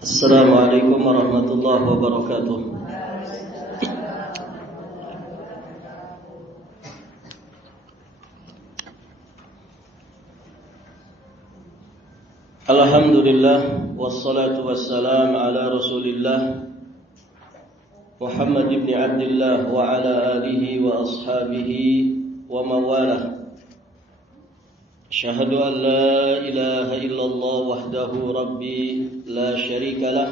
Assalamualaikum warahmatullahi wabarakatuh. Alhamdulillah wassalatu wassalam ala Rasulillah Muhammad ibn Abdullah wa ala alihi wa ashabihi wa mawalah. Asyhadu an la ilaha illallah wahdahu rabbi la syarika lah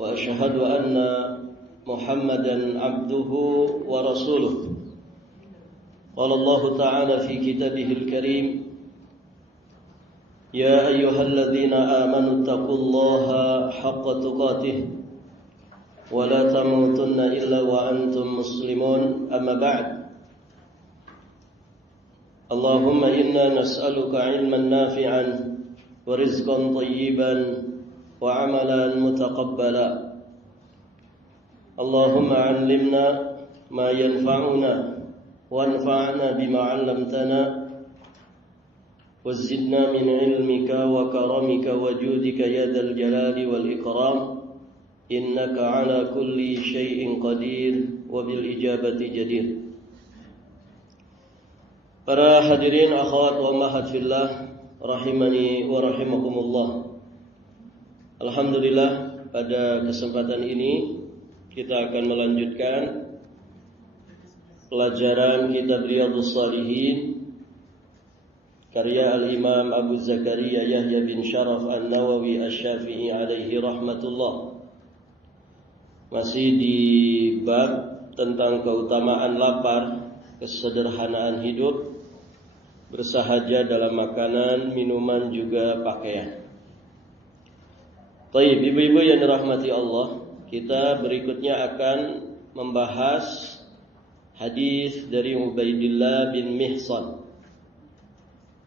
wa asyhadu anna Muhammadan abduhu wa rasuluh. Qala Allah ta'ala fi kitabihil karim, ya ayyuhalladzina amanu taqullaha haqqa tuqatih wa la tamutunna illa wa antum muslimun, amma ba'd. Allahumma inna nas'aluka ilman nafi'an wa rizqan tayyiban wa amalan mutaqabbala. Allahumma 'allimna ma yanfa'una wanfa'na bima 'allamtana wa zidna min ilmika wa karamika wa judika ya dzal jalali wal ikram, innaka 'ala kulli syai'in qadir wa bil ijabati jadir. Para hadirin akhwat wa ummahat fillah rahimani wa rahimakumullah. Alhamdulillah, pada kesempatan ini kita akan melanjutkan pelajaran kitab Riyadhus Shalihin karya Al-Imam Abu Zakaria Yahya bin Sharaf An-Nawawi Asy-Syafi'i alaihi rahmatullah. Masih di bab tentang keutamaan lapar, kesederhanaan hidup, bersahaja dalam makanan, minuman, juga pakaian. Baik, ibu-ibu yang dirahmati Allah, kita berikutnya akan membahas hadis dari Ubaidillah bin Mihsan.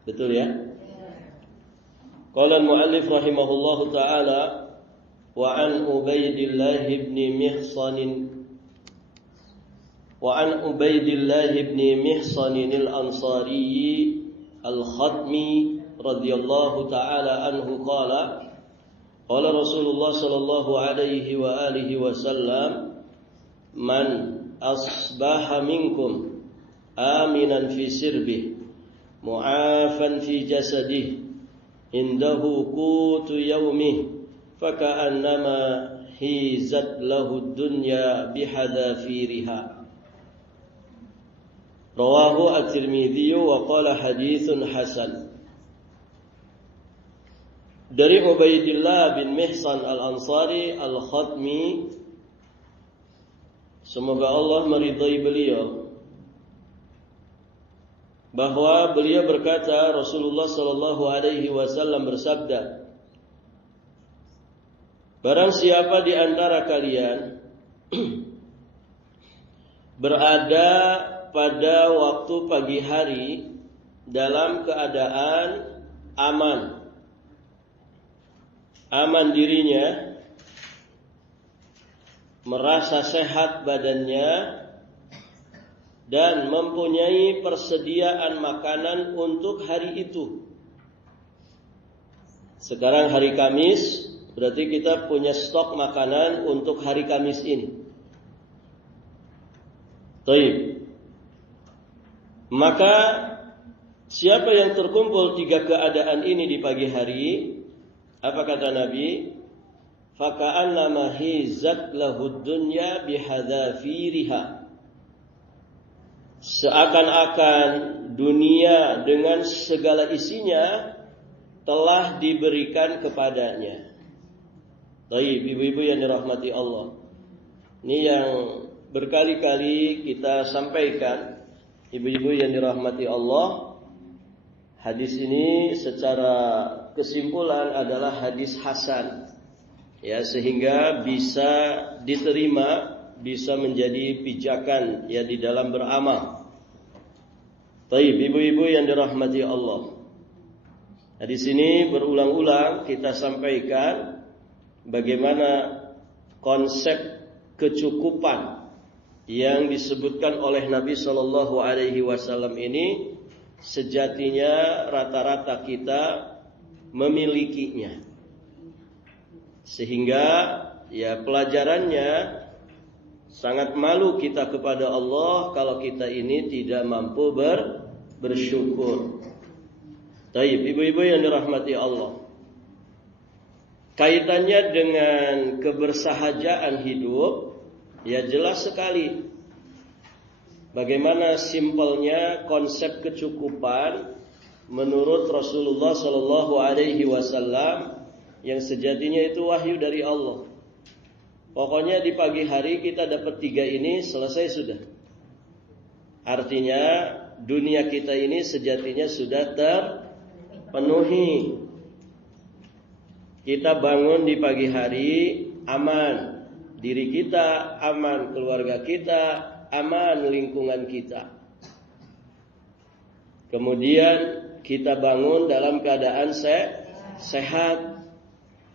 Betul ya? Qala al-muallif rahimahullahu ta'ala, wa an Ubaidillah bin Mihsan وعن عبيد الله بن محصن الأنصاري الختمي رضي الله تعالى عنه قال قال رسول الله صلى الله عليه وآله وسلم من أصبح منكم آمنا في سربه معافا في جسده عنده قوت يومه فكأنما هيزت له الدنيا بحذافيرها. Rawahu at-Tirmidzi wa qala haditsun hasan. Dari Ubaidillah bin Mihsan al-Ansari al-Khatmi, semoga Allah meridai beliau, bahwa beliau berkata, Rasulullah sallallahu alaihi wasallam bersabda, barang siapa di antara kalian berada pada waktu pagi hari dalam keadaan aman dirinya, merasa sehat badannya, dan mempunyai persediaan makanan untuk hari itu. Sekarang hari Kamis, berarti kita punya stok makanan untuk hari Kamis ini. Baik. Maka siapa yang terkumpul tiga keadaan ini di pagi hari, apa kata Nabi? Faka'annama hizat lahud dunya bihadzafiriha. Seakan-akan dunia dengan segala isinya telah diberikan kepadanya. Baik, ibu-ibu yang dirahmati Allah, ini yang berkali-kali kita sampaikan. Ibu-ibu yang dirahmati Allah, hadis ini secara kesimpulan adalah hadis hasan, ya, sehingga bisa diterima, bisa menjadi pijakan ya di dalam beramal. Baik, ibu-ibu yang dirahmati Allah, hadis ini berulang-ulang kita sampaikan bagaimana konsep kecukupan yang disebutkan oleh Nabi Shallallahu Alaihi Wasallam ini sejatinya rata-rata kita memilikinya. Sehingga ya pelajarannya sangat malu kita kepada Allah kalau kita ini tidak mampu bersyukur. Taib, ibu-ibu yang dirahmati Allah. Kaitannya dengan kebersahajaan hidup, ya jelas sekali. Bagaimana simpelnya konsep kecukupan menurut Rasulullah Shallallahu Alaihi Wasallam yang sejatinya itu wahyu dari Allah. Pokoknya di pagi hari kita dapat 3 ini selesai sudah. Artinya dunia kita ini sejatinya sudah terpenuhi. Kita bangun di pagi hari aman, diri kita aman, keluarga kita aman, lingkungan kita. Kemudian kita bangun dalam keadaan sehat.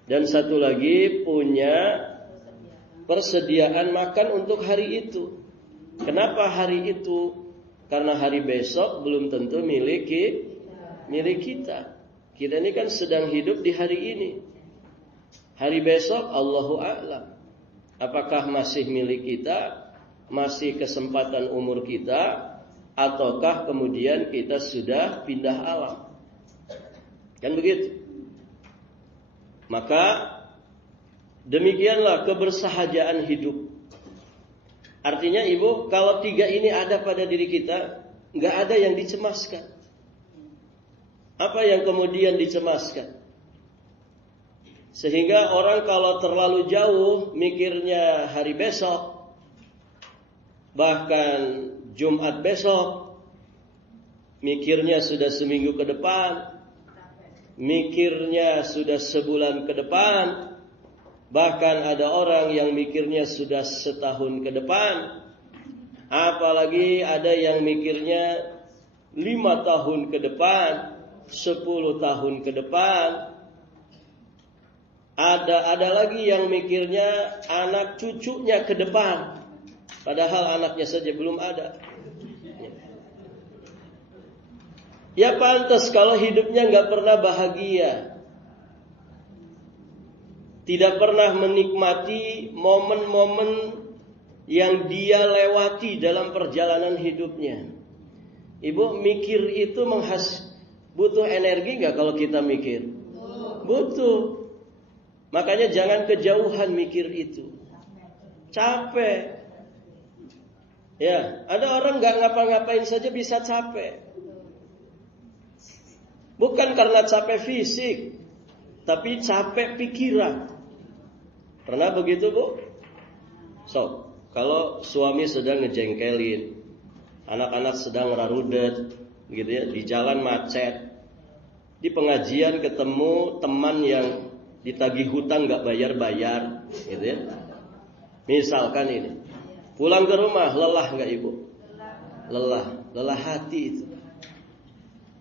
Dan satu lagi punya persediaan makan untuk hari itu. Kenapa hari itu? Karena hari besok belum tentu milik kita. Kita ini kan sedang hidup di hari ini. Hari besok Allahu a'lam. Apakah masih milik kita? Masih kesempatan umur kita? Ataukah kemudian kita sudah pindah alam? Kan begitu. Maka demikianlah kebersahajaan hidup. Artinya ibu, kalau 3 ini ada pada diri kita, nggak ada yang dicemaskan. Apa yang kemudian dicemaskan? Sehingga orang kalau terlalu jauh mikirnya hari besok, bahkan Jumat besok, mikirnya sudah seminggu ke depan, mikirnya sudah sebulan ke depan, bahkan ada orang yang mikirnya sudah setahun ke depan, apalagi ada yang mikirnya 5 tahun ke depan, 10 tahun ke depan. Ada lagi yang mikirnya anak cucunya ke depan, padahal anaknya saja belum ada. Ya pantas kalau hidupnya nggak pernah bahagia, tidak pernah menikmati momen-momen yang dia lewati dalam perjalanan hidupnya. Ibu, mikir itu butuh energi nggak kalau kita mikir? Butuh. Makanya jangan kejauhan mikir itu. Capek. Ya, ada orang nggak ngapa-ngapain saja bisa capek. Bukan karena capek fisik, tapi capek pikiran. Pernah begitu, Bu? So, kalau suami sedang ngejengkelin, anak-anak sedang rarudet, gitu ya, di jalan macet, di pengajian ketemu teman yang ditagih hutang nggak bayar-bayar, gitu ya. Misalkan ini, pulang ke rumah lelah nggak ibu? Lelah hati itu.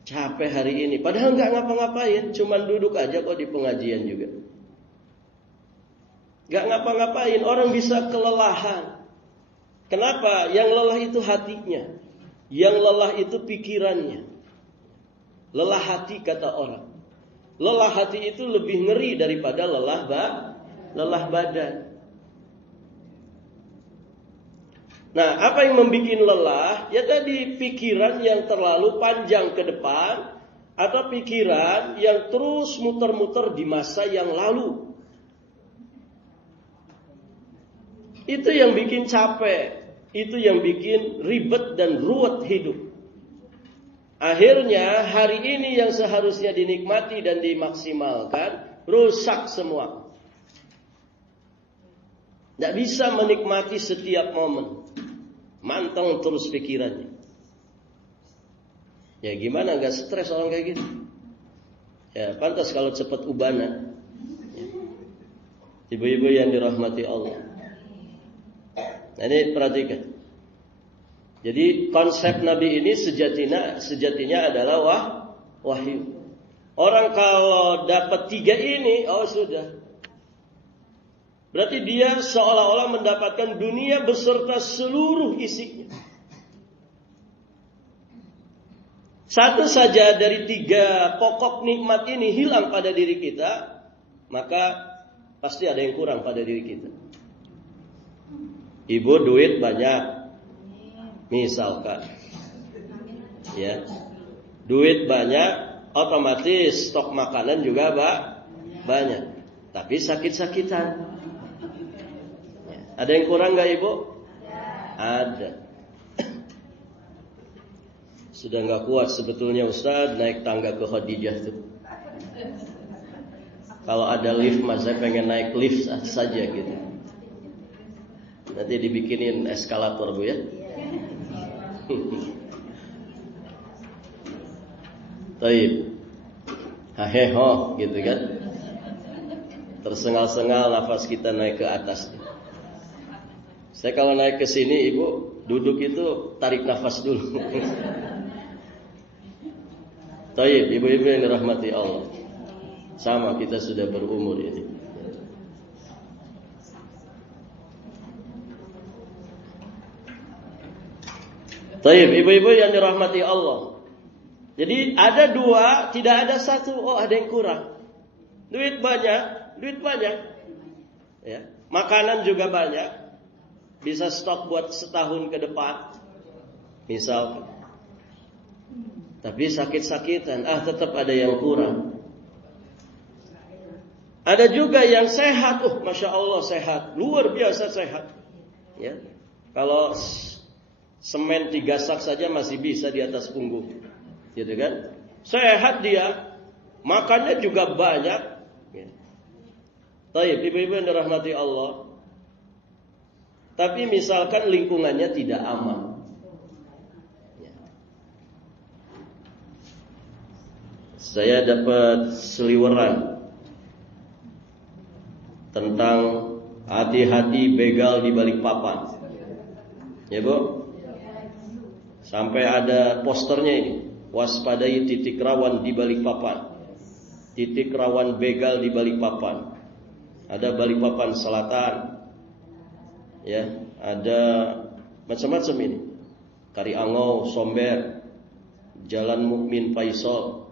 Capek hari ini, padahal nggak ngapa-ngapain, cuman duduk aja kok di pengajian juga. Nggak ngapa-ngapain, orang bisa kelelahan. Kenapa? Yang lelah itu hatinya, yang lelah itu pikirannya. Lelah hati kata orang. Lelah hati itu lebih ngeri daripada lelah badan. Nah, apa yang membuat lelah? Ya tadi pikiran yang terlalu panjang ke depan, atau pikiran yang terus muter-muter di masa yang lalu. Itu yang bikin capek, itu yang bikin ribet dan ruwet hidup. Akhirnya hari ini yang seharusnya dinikmati dan dimaksimalkan rusak semua. Tidak bisa menikmati setiap momen. Manteng terus pikirannya. Ya gimana gak stres orang kayak gitu? Ya pantas kalau cepat ubana. Ya. Ibu-ibu yang dirahmati Allah. Nah ini perhatikan. Jadi konsep Nabi ini sejatinya adalah wahyu. Orang kalau dapat 3 ini, oh sudah. Berarti dia seolah-olah mendapatkan dunia beserta seluruh isinya. Satu saja dari 3 pokok nikmat ini hilang pada diri kita, maka Pasti ada yang kurang pada diri kita. Ibu duit banyak, misalkan, ya, duit banyak, otomatis stok makanan juga banyak. Tapi sakit-sakitan. Ya. Ada yang kurang nggak Ibu? Ada. Sudah nggak kuat sebetulnya Ustaz naik tangga ke Khadijah tuh. Kalau ada lift, mas saya pengen naik lift saja gitu. Nanti dibikinin eskalator Bu ya. Taib. Haheho gitu kan. Tersengal-sengal nafas kita naik ke atas. Saya kalau naik ke sini Ibu duduk itu tarik nafas dulu. Taib, ibu-ibu yang dirahmati Allah. Sama kita sudah berumur ini. Taib, ibu-ibu yang dirahmati Allah. Jadi ada dua, tidak ada satu. Oh, ada yang kurang. Duit banyak. Ya, makanan juga banyak. Bisa stok buat setahun ke depan. Misal. Tapi sakit-sakitan, tetap ada yang kurang. Ada juga yang sehat, Masya Allah sehat, luar biasa sehat. Ya, kalau semen 3 sak saja masih bisa di atas punggung, gitu kan? Sehat dia, makannya juga banyak. Ya. Taib, ibu-ibu yang dirahmati Allah. Tapi misalkan lingkungannya tidak aman. Saya dapat seliweran tentang hati-hati begal di Balikpapan. Ya Bu, sampai ada posternya ini. Waspadai titik rawan di Balikpapan. Titik rawan begal di Balikpapan. Ada Balikpapan Selatan. Ya, ada macam-macam ini. Kariangau, Somber, Jalan Mukmin Faisal,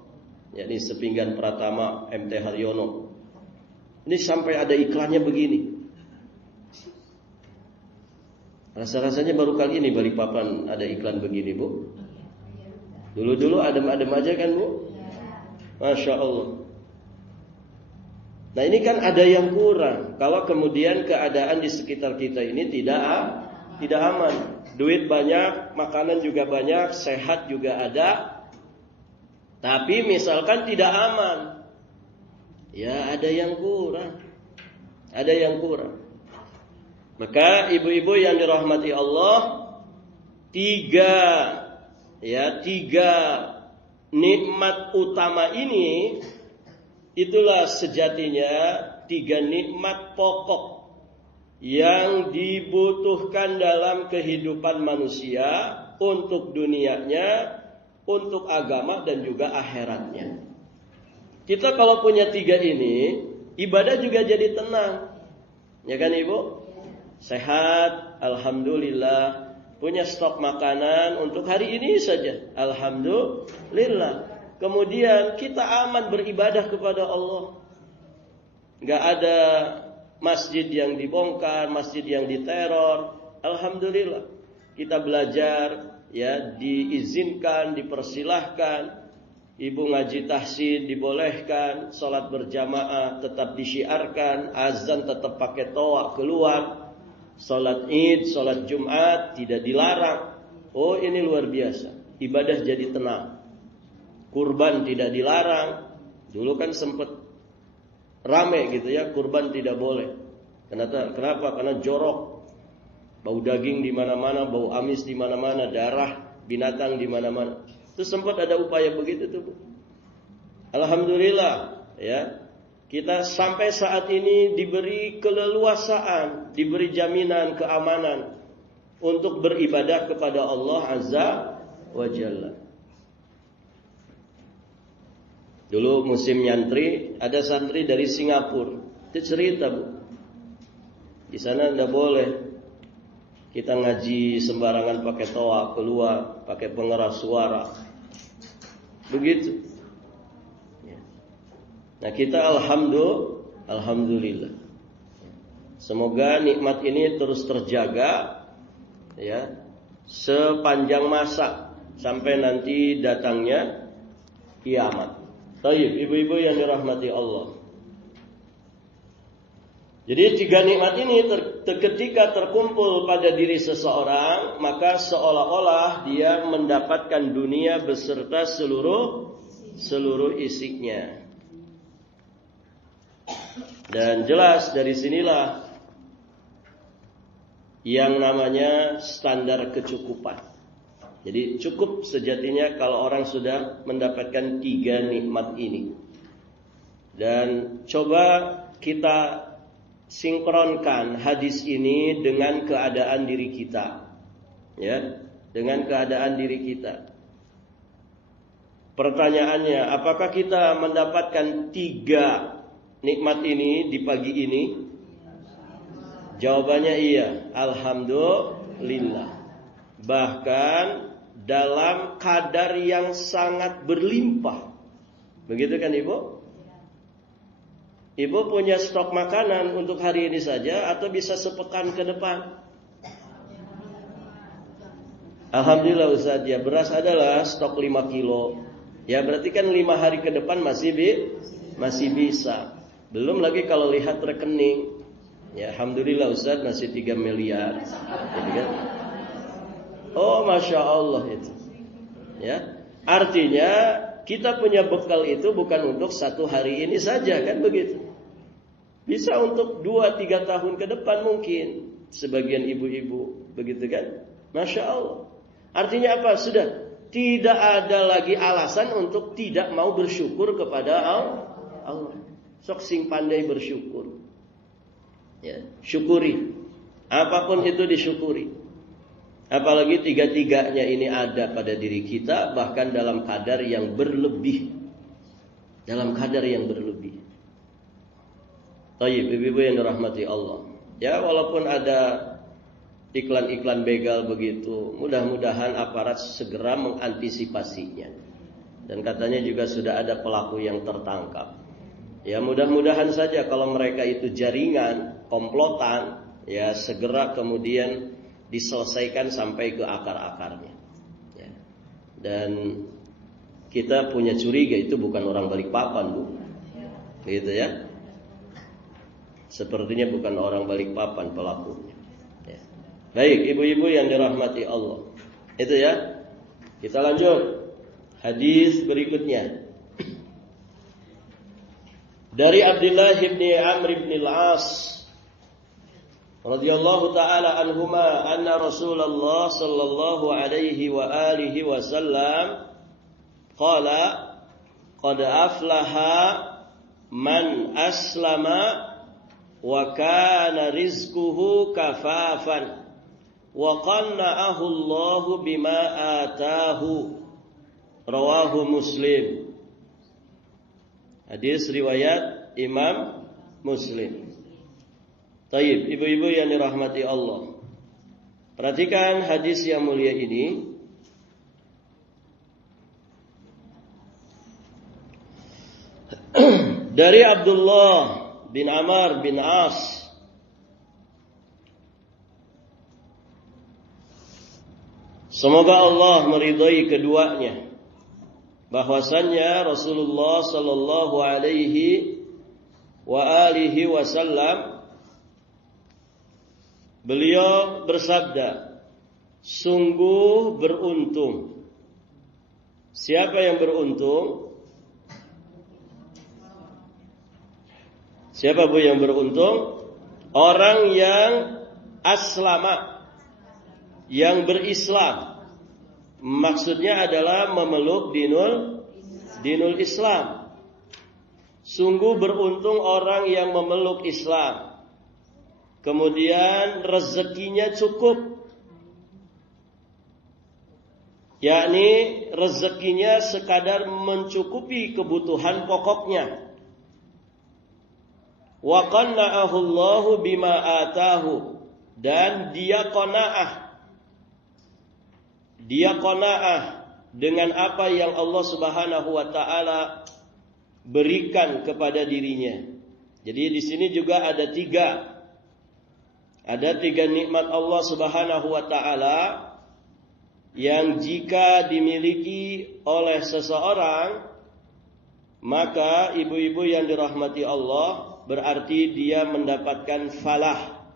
yakni Sepinggan Pratama MT Haryono. Ini sampai ada iklannya begini. Rasa-rasanya baru kali ini Balikpapan ada iklan begini Bu. Dulu-dulu adem-adem aja kan Bu. Masya Allah. Nah ini kan ada yang kurang. Kalau kemudian keadaan di sekitar kita ini tidak aman. Duit banyak, makanan juga banyak, sehat juga ada. Tapi misalkan tidak aman, ya ada yang kurang. Ada yang kurang. Maka ibu-ibu yang dirahmati Allah, tiga nikmat utama ini, itulah sejatinya 3 nikmat pokok yang dibutuhkan dalam kehidupan manusia untuk dunianya, untuk agama dan juga akhiratnya. Kita kalau punya 3 ini, ibadah juga jadi tenang. Ya kan Ibu? Sehat, alhamdulillah. Punya stok makanan untuk hari ini saja, alhamdulillah. Kemudian kita aman beribadah kepada Allah. Gak ada masjid yang dibongkar, masjid yang diteror. Alhamdulillah. Kita belajar, ya, diizinkan, dipersilahkan. Ibu ngaji tahsin dibolehkan, salat berjamaah tetap disyiarkan, azan tetap pakai toa keluar, salat Id, salat Jumat tidak dilarang. Oh, ini luar biasa. Ibadah jadi tenang. Kurban tidak dilarang. Dulu kan sempat rame gitu ya, kurban tidak boleh. Kenapa? Karena jorok. Bau daging di mana-mana, bau amis di mana-mana, darah binatang di mana-mana. Itu sempat ada upaya begitu tuh Bu. Alhamdulillah ya. Kita sampai saat ini diberi keleluasaan, diberi jaminan keamanan untuk beribadah kepada Allah Azza wa Jalla. Dulu musim nyantri, ada santri dari Singapura. Itu cerita Bu. Di sana enggak boleh kita ngaji sembarangan pakai toa keluar, pakai pengeras suara. Begitu. Nah kita alhamdulillah. Semoga nikmat ini terus terjaga ya sepanjang masa sampai nanti datangnya kiamat. Baik, ibu-ibu yang dirahmati Allah. Jadi 3 nikmat ini ketika terkumpul pada diri seseorang, maka seolah-olah dia mendapatkan dunia beserta seluruh isinya. Dan jelas dari sinilah yang namanya standar kecukupan. Jadi cukup sejatinya kalau orang sudah mendapatkan 3 nikmat ini. Dan coba kita sinkronkan hadis ini dengan keadaan diri kita. Ya, dengan keadaan diri kita. Pertanyaannya, apakah kita mendapatkan 3 nikmat ini di pagi ini? Jawabannya iya, alhamdulillah. Bahkan dalam kadar yang sangat berlimpah. Begitu kan Ibu? Ibu punya stok makanan untuk hari ini saja atau bisa sepekan ke depan? Alhamdulillah Ustaz, ya beras adalah stok 5 kilo. Ya berarti kan 5 hari ke depan masih bisa. Belum lagi kalau lihat rekening. Ya alhamdulillah Ustaz masih 3 miliar. Jadi kan? Oh Masya Allah itu. Ya, artinya kita punya bekal itu bukan untuk 1 hari ini saja kan begitu. Bisa untuk 2-3 tahun ke depan mungkin. Sebagian ibu-ibu begitu kan. Masya Allah. Artinya apa? Sudah tidak ada lagi alasan untuk tidak mau bersyukur kepada Allah. Sok sing pandai bersyukur. Ya, syukuri. Apapun itu disyukuri. Apalagi 3-3-nya ini ada pada diri kita, bahkan dalam kadar yang berlebih. Dalam kadar yang berlebih. Tayyib, ibu-ibu yang dirahmati Allah. Ya, walaupun ada iklan-iklan begal begitu, mudah-mudahan aparat segera mengantisipasinya. Dan katanya juga sudah ada pelaku yang tertangkap. Ya, mudah-mudahan saja kalau mereka itu jaringan, komplotan, ya segera kemudian diselesaikan sampai ke akar-akarnya. Ya. Dan kita punya curiga itu bukan orang Balikpapan, Bu. Gitu ya. Sepertinya bukan orang Balikpapan pelakunya. Ya. Baik, ibu-ibu yang dirahmati Allah. Itu ya. Kita lanjut. Hadis berikutnya. Dari Abdullah bin Amr bin Al-As radhiyallahu taala anhuma anna Rasulullah sallallahu alaihi wa alihi wasallam qala qad aflaha man aslama wa kana rizquhu kafafan wa qanna'ahu Allahu bima ataahu rawahu Muslim. Hadis riwayat Imam Muslim. Taib, ibu-ibu yang dirahmati Allah. Perhatikan hadis yang mulia ini. Dari Abdullah bin Amr bin As. Semoga Allah meridai keduanya. Bahwasannya Rasulullah sallallahu alaihi wa alihi wasallam beliau bersabda, sungguh beruntung. Siapa yang beruntung? Siapa Bu yang beruntung? Orang yang aslama, yang berislam. Maksudnya adalah memeluk dinul Islam. Sungguh beruntung orang yang memeluk Islam. Kemudian rezekinya cukup. Yakni rezekinya sekadar mencukupi kebutuhan pokoknya. Wa qanna'ahu Allahu bima atahu, dan dia qanaah. Dia qanaah dengan apa yang Allah Subhanahu wa taala berikan kepada dirinya. Jadi di sini juga ada 3. Ada 3 nikmat Allah Subhanahu wa taala yang jika dimiliki oleh seseorang, maka ibu-ibu yang dirahmati Allah, berarti dia mendapatkan falah.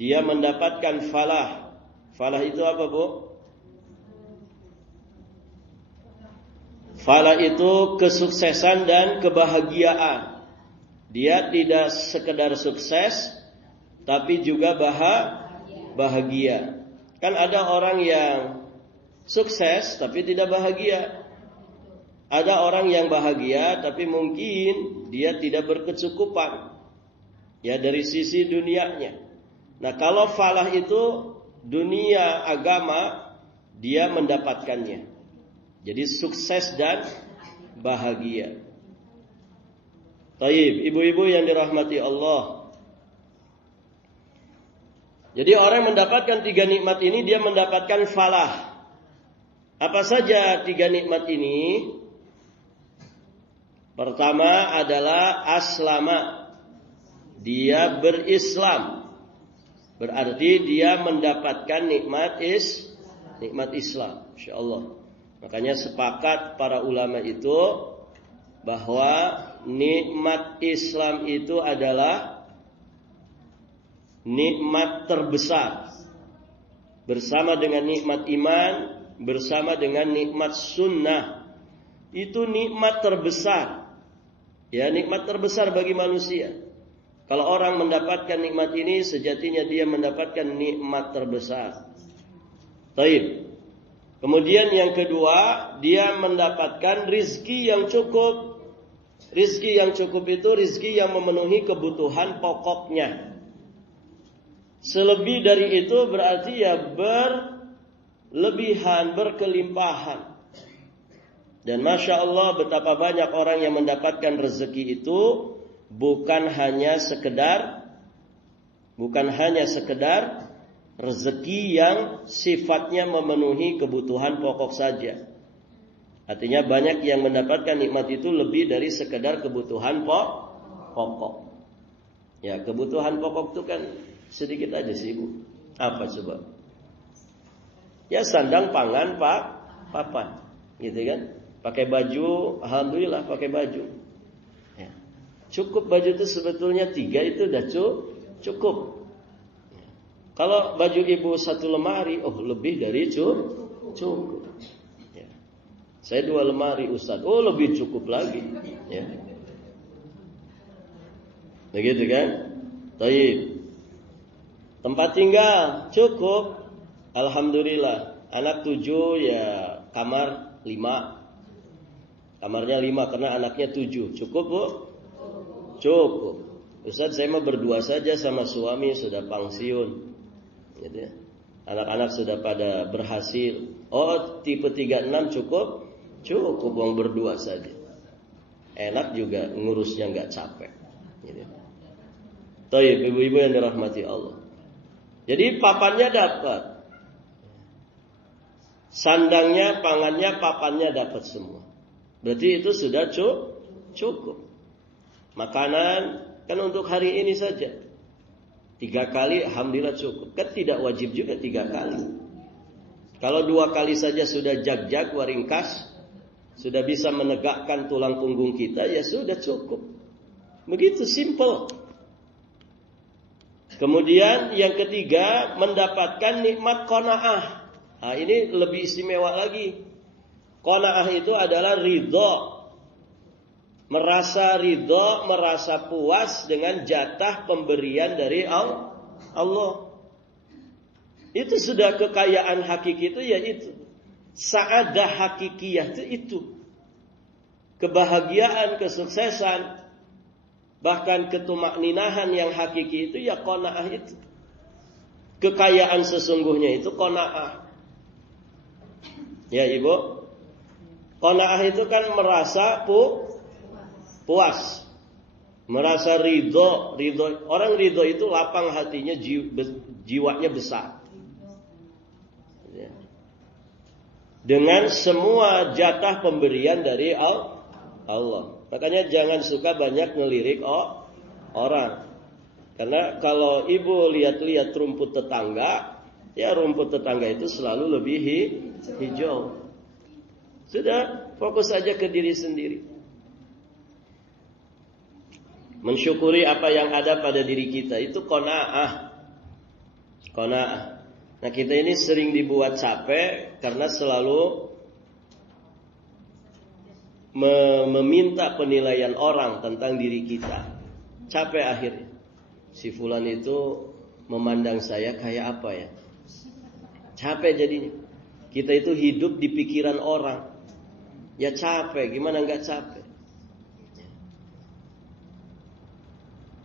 Dia mendapatkan falah. Falah itu apa, Bu? Falah itu kesuksesan dan kebahagiaan. Dia tidak sekedar sukses, tapi juga bahagia. Kan ada orang yang sukses tapi tidak bahagia. Ada orang yang bahagia tapi mungkin dia tidak berkecukupan, ya, dari sisi dunianya. Nah, kalau falah itu dunia agama, dia mendapatkannya. Jadi sukses dan bahagia. Taib, ibu-ibu yang dirahmati Allah. Jadi orang mendapatkan 3 nikmat ini, dia mendapatkan falah. Apa saja 3 nikmat ini? Pertama adalah aslama. Dia berislam. Berarti dia mendapatkan nikmat Islam. Insyaallah. Makanya sepakat para ulama itu bahwa nikmat Islam itu adalah nikmat terbesar, bersama dengan nikmat iman, bersama dengan nikmat sunnah. Itu nikmat terbesar, ya, nikmat terbesar bagi manusia. Kalau orang mendapatkan nikmat ini, sejatinya dia mendapatkan nikmat terbesar. Taib. Kemudian yang kedua, dia mendapatkan rizki yang cukup. Rizki yang cukup itu rizki yang memenuhi kebutuhan pokoknya. Selebih dari itu berarti ya berlebihan, berkelimpahan. Dan Masya Allah, betapa banyak orang yang mendapatkan rezeki itu bukan hanya sekedar rezeki yang sifatnya memenuhi kebutuhan pokok saja. Artinya banyak yang mendapatkan nikmat itu lebih dari sekedar kebutuhan pokok. Ya, kebutuhan pokok itu kan sedikit aja sih, Bu. Apa coba? Ya, sandang, pangan, papan, gitu kan? Pakai baju, alhamdulillah pakai baju. Ya. Cukup baju itu sebetulnya 3 itu udah cukup. Kalau baju ibu 1 lemari, lebih dari cukup. Ya. Saya 2 lemari, Ustaz. Lebih cukup lagi. Ya. Begitu kan? Taib. Tempat tinggal cukup, alhamdulillah. Anak 7, ya kamar 5. Kamarnya 5 karena anaknya 7. Cukup, Bu? Cukup. Ustaz, saya mau berdua saja sama suami, sudah pensiun. Gitu ya. Anak-anak sudah pada berhasil. Tipe 36 cukup? Cukup, uang berdua saja. Enak juga, ngurusnya nggak capek. Gitu. Taib, ibu-ibu yang dirahmati Allah. Jadi papannya dapat. Sandangnya, pangannya, papannya dapat semua. Berarti itu sudah cukup. Makanan kan untuk hari ini saja. 3 kali alhamdulillah cukup. Kan tidak wajib juga 3 kali. Kalau 2 kali saja sudah jag-jag waringkas, sudah bisa menegakkan tulang punggung kita, ya sudah cukup. Begitu simple. Kemudian yang ketiga, mendapatkan nikmat qanaah. Nah, ini lebih istimewa lagi. Qanaah itu adalah ridho. Merasa ridho, merasa puas dengan jatah pemberian dari Allah. Itu sudah kekayaan hakiki itu, yaitu sa'adah hakikiyah itu. Kebahagiaan, kesuksesan, bahkan ketumakninahan yang hakiki itu ya qanaah itu. Kekayaan sesungguhnya itu qanaah. Ya, Ibu. Qanaah itu kan merasa puas. Merasa ridho. Orang ridho itu lapang hatinya, jiwanya besar. Dengan semua jatah pemberian dari Allah. Makanya jangan suka banyak ngelirik orang. Karena kalau ibu lihat-lihat rumput tetangga, ya rumput tetangga itu selalu lebih hijau. Sudah, fokus saja ke diri sendiri. Mensyukuri apa yang ada pada diri kita, itu qanaah. Qanaah. Nah, kita ini sering dibuat capek karena selalu meminta penilaian orang tentang diri kita. Capek akhirnya. Si fulan itu memandang saya kayak apa ya? Capek jadinya. Kita itu hidup di pikiran orang. Ya capek, gimana enggak capek?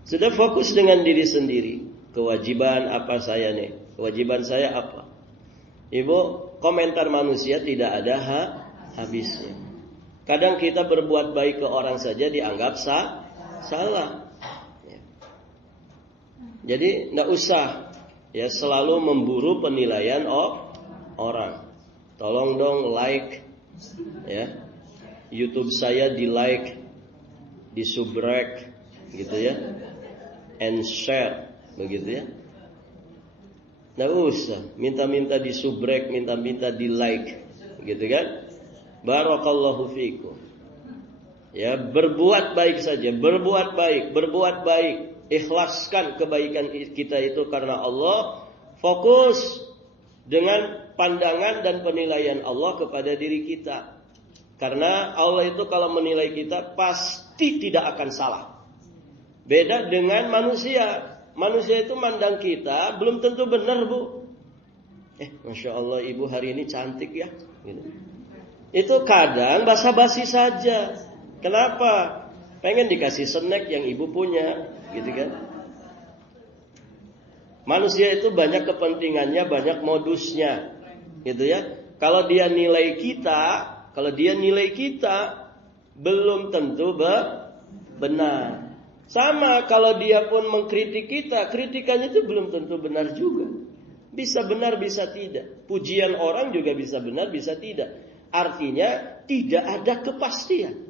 Sudah fokus dengan diri sendiri. Kewajiban apa saya nih? Kewajiban saya apa? Ibu, komentar manusia tidak ada habisnya. Kadang kita berbuat baik ke orang saja dianggap salah. Jadi tidak usah ya selalu memburu penilaian orang. Tolong dong like ya YouTube saya, di like, di subrek gitu ya, and share begitu ya. Tidak usah minta-minta di subrek, minta-minta di like gitu kan. Barakallahu fikum. Ya, berbuat baik saja, berbuat baik. Ikhlaskan kebaikan kita itu karena Allah. Fokus dengan pandangan dan penilaian Allah kepada diri kita. Karena Allah itu kalau menilai kita pasti tidak akan salah. Beda dengan manusia. Manusia itu mandang kita belum tentu benar, Bu. Masya Allah, ibu hari ini cantik ya gitu. Itu kadang basa-basi saja. Kenapa? Pengen dikasih snack yang ibu punya, gitu kan? Manusia itu banyak kepentingannya, banyak modusnya, gitu ya. Kalau dia nilai kita, belum tentu benar. Sama kalau dia pun mengkritik kita, kritikannya itu belum tentu benar juga. Bisa benar, bisa tidak. Pujian orang juga bisa benar, bisa tidak. Artinya tidak ada kepastian.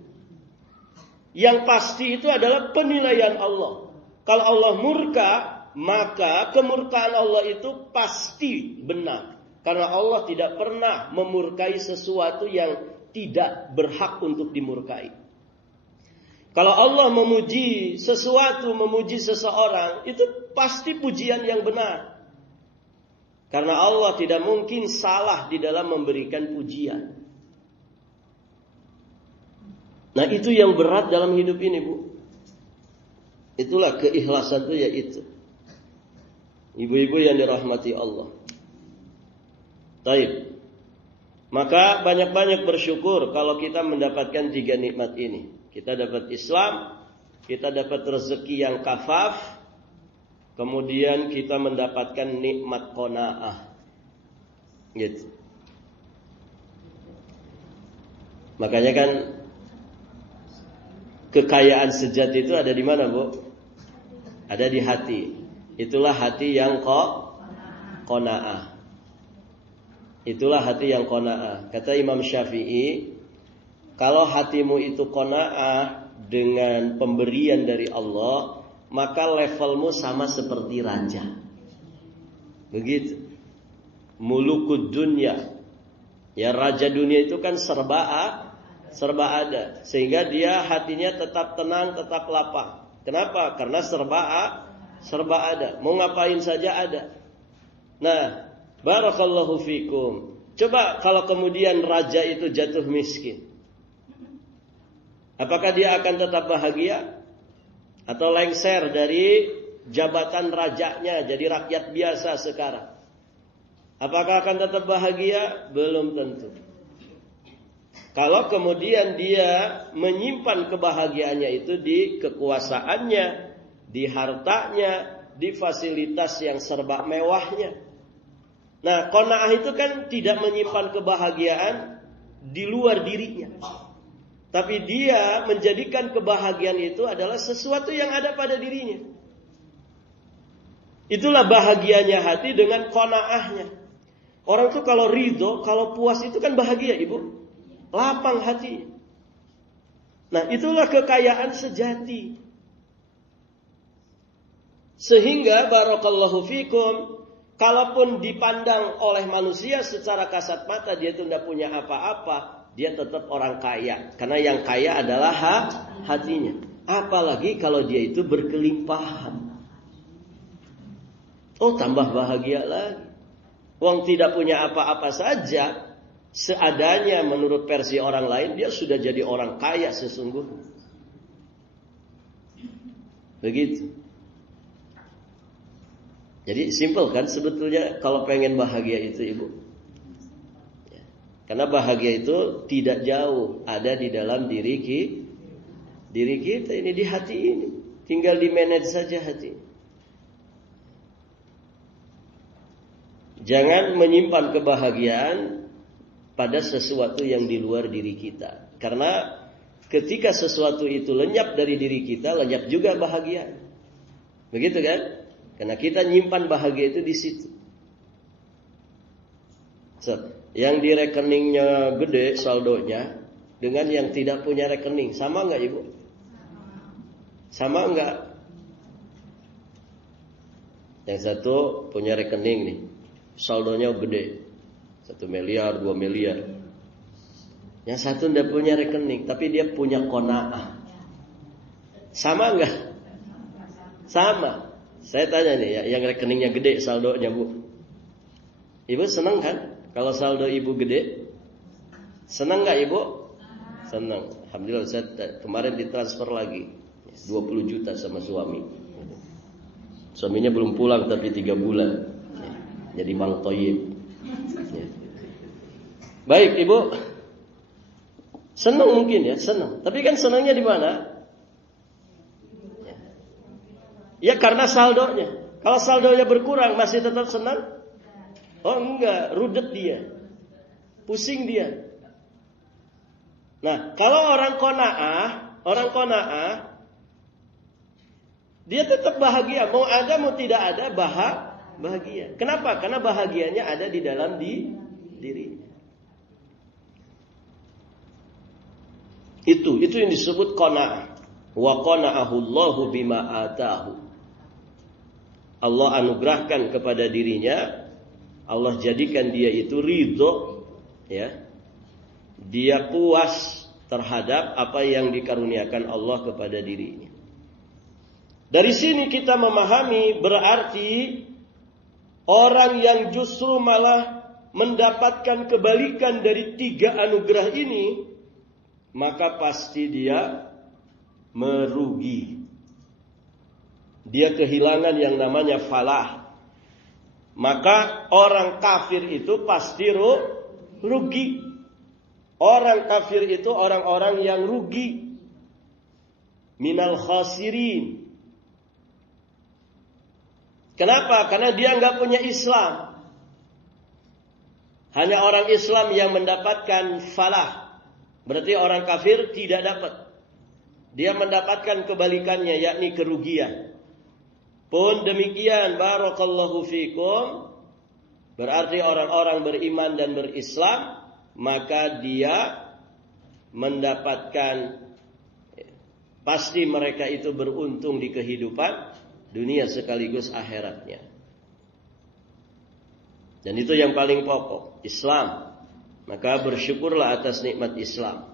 Yang pasti itu adalah penilaian Allah. Kalau Allah murka, maka kemurkaan Allah itu pasti benar. Karena Allah tidak pernah memurkai sesuatu yang tidak berhak untuk dimurkai. Kalau Allah memuji sesuatu, memuji seseorang, itu pasti pujian yang benar. Karena Allah tidak mungkin salah di dalam memberikan pujian. Nah, itu yang berat dalam hidup ini, Bu. Itulah keikhlasan itu, yaitu ibu-ibu yang dirahmati Allah. Taib. Maka banyak-banyak bersyukur kalau kita mendapatkan 3 nikmat ini. Kita dapat Islam, kita dapat rezeki yang kafaf, kemudian kita mendapatkan nikmat qanaah. Gitu. Makanya kan kekayaan sejati itu ada di mana, Bu? Ada di hati. Itulah hati yang qanaah. Itulah hati yang qanaah. Kata Imam Syafi'i, kalau hatimu itu qanaah dengan pemberian dari Allah, maka levelmu sama seperti raja. Begitu. Mulukud dunya. Ya, raja dunia itu kan serba ada. Sehingga dia hatinya tetap tenang, tetap lapang. Kenapa? Karena serba ada. Mau ngapain saja ada. Nah, barakallahu fikum. Coba kalau kemudian raja itu jatuh miskin. Apakah dia akan tetap bahagia? Atau lengser dari jabatan rajanya jadi rakyat biasa sekarang? Apakah akan tetap bahagia? Belum tentu. Kalau kemudian dia menyimpan kebahagiaannya itu di kekuasaannya, di hartanya, di fasilitas yang serba mewahnya. Nah, qanaah itu kan tidak menyimpan kebahagiaan di luar dirinya. Tapi dia menjadikan kebahagiaan itu adalah sesuatu yang ada pada dirinya. Itulah bahagianya hati dengan qanaahnya. Orang tuh kalau ridho, kalau puas itu kan bahagia, Ibu. Lapang hati. Nah, itulah kekayaan sejati. Sehingga barakallahu fikum, kalaupun dipandang oleh manusia secara kasat mata dia itu tidak punya apa-apa, dia tetap orang kaya. Karena yang kaya adalah hatinya. Apalagi kalau dia itu berkelimpahan. Oh, tambah bahagia lagi. Wong tidak punya apa-apa saja, seadanya menurut versi orang lain, dia sudah jadi orang kaya sesungguhnya. Begitu. Jadi simple kan sebetulnya kalau pengen bahagia itu Ibu. Ya. Karena bahagia itu tidak jauh, ada di dalam diri kita ini, di hati ini. Tinggal di manage saja hati. Jangan menyimpan kebahagiaan pada sesuatu yang di luar diri kita. Karena ketika sesuatu itu lenyap dari diri kita, lenyap juga bahagia. Begitu kan? Karena kita nyimpan bahagia itu di situ. Yang di rekeningnya gede saldonya dengan yang tidak punya rekening, sama nggak Ibu? Sama nggak? Yang satu punya rekening nih, saldonya gede, 1 miliar, 2 miliar. Yang satu tidak punya rekening, tapi dia punya qanaah. Sama nggak? Sama. Saya tanya nih ya, yang rekeningnya gede saldonya Bu. Ibu senang kan? Kalau saldo Ibu gede? Senang nggak Ibu? Senang. Alhamdulillah saya kemarin ditransfer lagi 20 juta sama suami. Suaminya belum pulang tapi 3 bulan. Jadi Bang Toyib. Baik Ibu. Senang mungkin ya, senang. Tapi kan senangnya di mana? Ya karena saldonya. Kalau saldonya berkurang masih tetap senang? Oh enggak, rudet dia. Pusing dia. Nah, kalau orang qanaah, dia tetap bahagia. Mau ada mau tidak ada bahagia. Kenapa? Karena bahagianya ada di dalam diri. Itu yang disebut qanaah. Wa qana'ahullahu bima atahu. Allah anugerahkan kepada dirinya, Allah jadikan dia itu ridho, ya. Dia puas terhadap apa yang dikaruniakan Allah kepada dirinya. Dari sini kita memahami berarti orang yang justru malah mendapatkan kebalikan dari 3 anugerah ini, maka pasti dia merugi. Dia kehilangan yang namanya falah. Maka orang kafir itu pasti rugi. Orang kafir itu orang-orang yang rugi. Minal khasirin. Kenapa? Karena dia nggak punya Islam. Hanya orang Islam yang mendapatkan falah. Berarti orang kafir tidak dapat. Dia mendapatkan kebalikannya, yakni kerugian. Pun demikian, barakallahu fikum, berarti orang-orang beriman dan berislam, maka dia mendapatkan, pasti mereka itu beruntung di kehidupan dunia sekaligus akhiratnya. Dan itu yang paling pokok, Islam. Maka bersyukurlah atas nikmat Islam.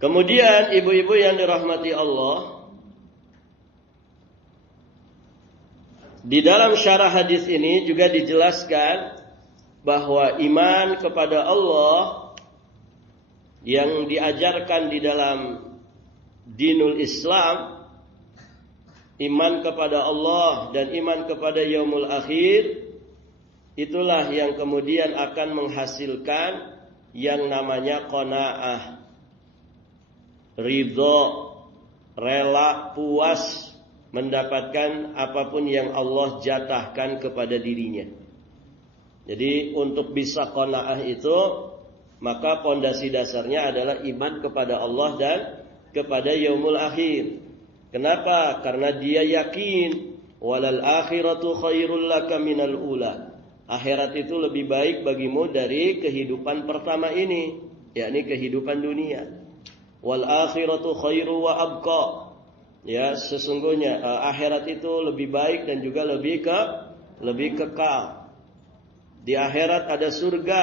Kemudian ibu-ibu yang dirahmati Allah, di dalam syarah hadis ini juga dijelaskan bahwa iman kepada Allah yang diajarkan di dalam dinul Islam, iman kepada Allah dan iman kepada yaumul akhir, itulah yang kemudian akan menghasilkan yang namanya qanaah, ridho, rela, puas mendapatkan apapun yang Allah jatahkan kepada dirinya. Jadi untuk bisa qanaah itu, maka pondasi dasarnya adalah iman kepada Allah dan kepada yaumul akhir. Kenapa? Karena dia yakin walal akhiratu khairul laka minal ula. Akhirat itu lebih baik bagimu dari kehidupan pertama ini, yakni kehidupan dunia. Wal akhiratu khairu wa abqa. Ya, sesungguhnya akhirat itu lebih baik dan juga lebih kekal. Di akhirat ada surga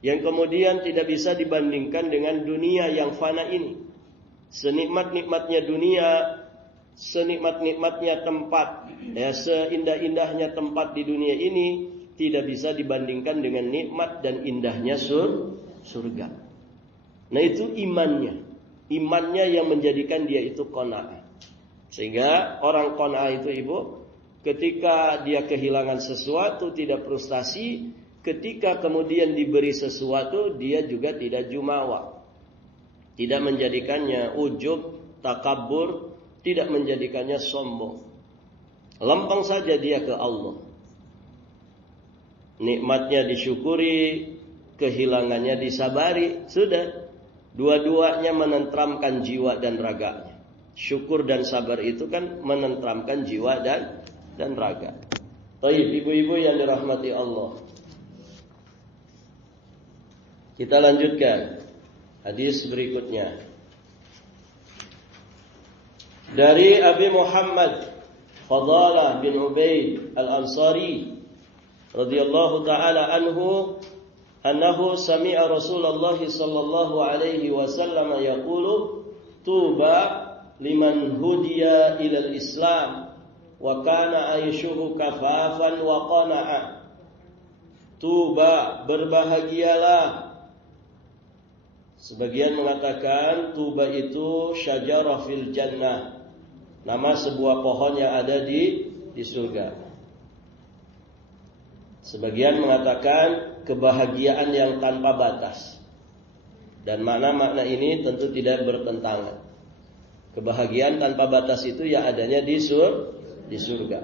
yang kemudian tidak bisa dibandingkan dengan dunia yang fana ini. Senikmat-nikmatnya dunia, senikmat-nikmatnya tempat, ya, seindah-indahnya tempat di dunia ini tidak bisa dibandingkan dengan nikmat dan indahnya surga. Nah, itu imannya yang menjadikan dia itu qanaah. Sehingga orang qanaah itu Ibu, ketika dia kehilangan sesuatu tidak frustasi, ketika kemudian diberi sesuatu dia juga tidak jumawa. Tidak menjadikannya ujub, takabur, tidak menjadikannya sombong. Lempeng saja dia ke Allah. Nikmatnya disyukuri, kehilangannya disabari, sudah. Dua-duanya menenteramkan jiwa dan raganya. Syukur dan sabar itu kan menenteramkan jiwa dan raga. Baik, ibu-ibu yang dirahmati Allah. Kita lanjutkan hadis berikutnya. Dari Abi Muhammad Fadalah bin Ubaid Al-Ansari radhiyallahu taala anhu, annahu sami'a Rasulullah sallallahu alaihi wasallam yaqulu tuba liman hudiya ilal Islam wa kana aishuhu kafafan wa qana'a. Tuba, berbahagialah. Sebagian mengatakan tuba itu syajarah fil jannah, nama sebuah pohon yang ada di surga. Sebagian mengatakan kebahagiaan yang tanpa batas. Dan makna-makna ini tentu tidak bertentangan. Kebahagiaan tanpa batas itu yang adanya di surga.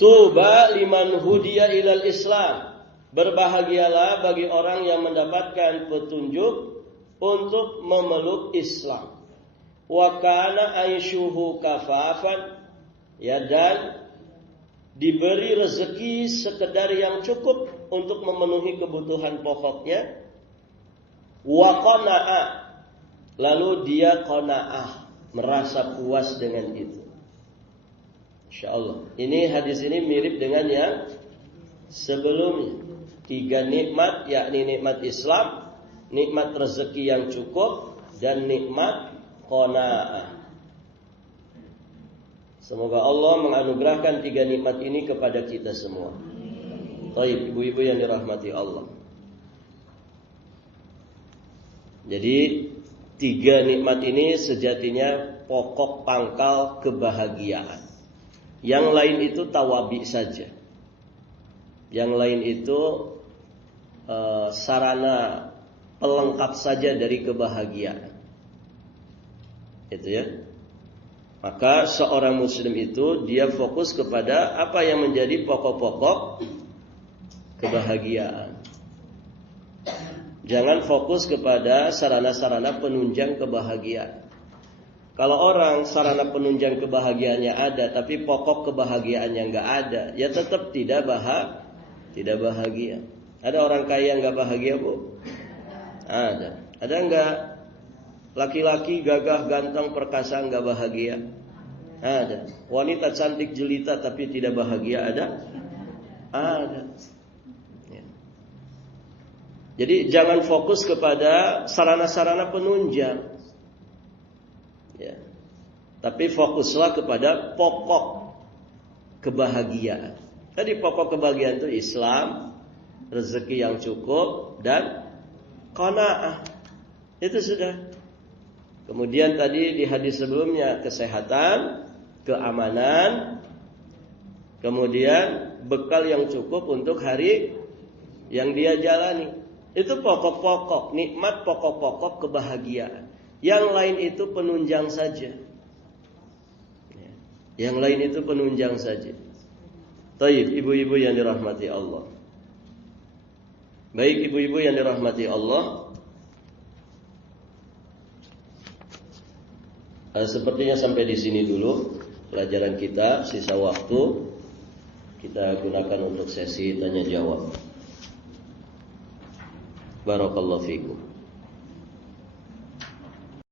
Tuba liman hudiya ilal Islam. Berbahagialah bagi orang yang mendapatkan petunjuk untuk memeluk Islam. Wa kana aishuhu kafafan, ya, dan diberi rezeki sekedar yang cukup untuk memenuhi kebutuhan pokoknya. Wa qana'a, lalu dia qanaah, merasa puas dengan itu. Insyaallah. Ini hadis ini mirip dengan yang sebelumnya. 3 nikmat, yakni nikmat Islam, nikmat rezeki yang cukup, dan nikmat qanaah. Semoga Allah menganugerahkan 3 nikmat ini kepada kita semua. Baik, ibu-ibu yang dirahmati Allah. Jadi 3 nikmat ini sejatinya pokok pangkal kebahagiaan. Yang lain itu tawabi saja. Yang lain itu sarana pelengkap saja dari kebahagiaan. Itu ya. Maka seorang muslim itu dia fokus kepada apa yang menjadi pokok-pokok kebahagiaan. Jangan fokus kepada sarana-sarana penunjang kebahagiaan. Kalau orang sarana penunjang kebahagiaannya ada, tapi pokok kebahagiaannya nggak ada, ya tetap tidak bahagia. Ada orang kaya nggak bahagia, Bu? Ada. Ada nggak laki-laki gagah, ganteng, perkasa nggak bahagia? Ada. Wanita cantik jelita tapi tidak bahagia, ada? Ada. Ya. Jadi jangan fokus kepada sarana-sarana penunjang. Ya. Tapi fokuslah kepada pokok kebahagiaan. Tadi pokok kebahagiaan itu Islam, rezeki yang cukup, dan qanaah. Itu sudah. Kemudian tadi di hadis sebelumnya kesehatan, keamanan, kemudian bekal yang cukup untuk hari yang dia jalani. Itu pokok-pokok, nikmat pokok-pokok kebahagiaan. Yang lain itu penunjang saja. Yang lain itu penunjang saja. Taib, ibu-ibu yang dirahmati Allah. Baik, ibu-ibu yang dirahmati Allah. Sepertinya sampai di sini dulu pelajaran kita. Sisa waktu kita gunakan untuk sesi tanya jawab. Barakallahu fikum.